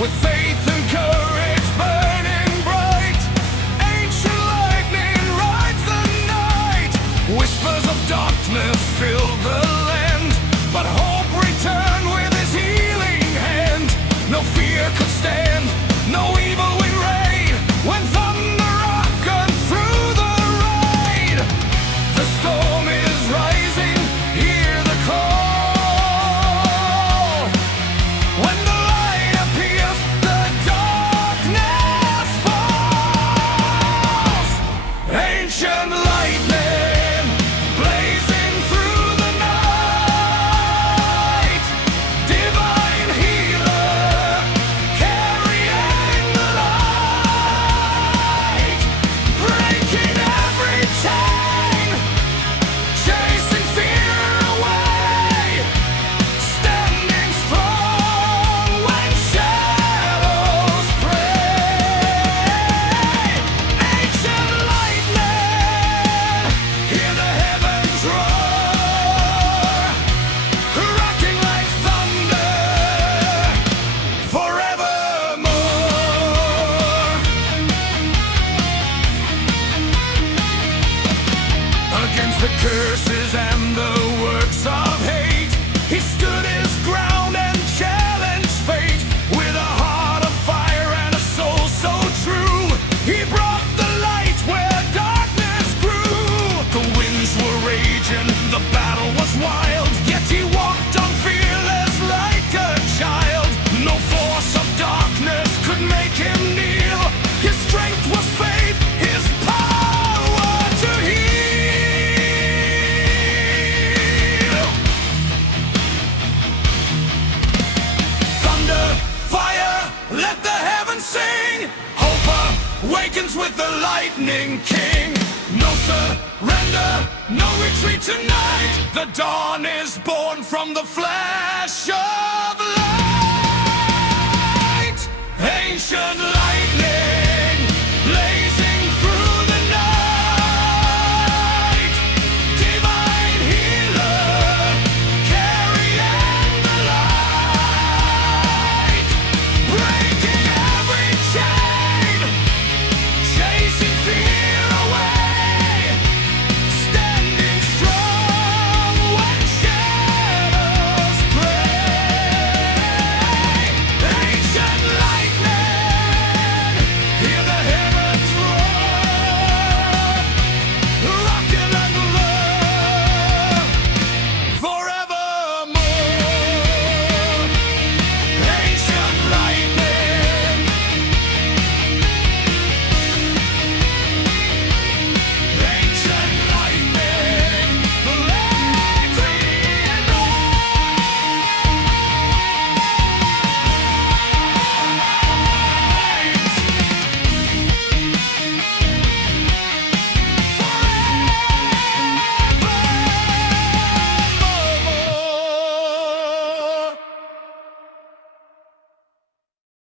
With faith and courage burning bright, ancient lightning rides the night. Whispers of darkness fill the land, but hope returned with his healing hand. No fear could stand, no evil will reign, when thunder rockin' through the rain. The storm is rising, hear the call. When the light appears, the darkness falls. Ancient lightning blazing through the night. Divine healer carrying the light. Breaking every chain, chasing fear away. Standing strong when shadows prey. Ancient lightning, hear the heavens roar, rocking like thunder forevermore. Against the curses and the works of hate, he stood his ground and challenged fate. With a heart of fire and a soul so true, he brought the light where darkness grew. The winds were raging, the battle was wild, yet he walked on fearless like a child. No force of darkness could make him kneel. His strength was faith, his power to heal. Thunder, fire, let the heavens sing. Hope awakens with the lightning king. No surrender, no retreat tonight. The dawn is born from the flash of light. Ancient light.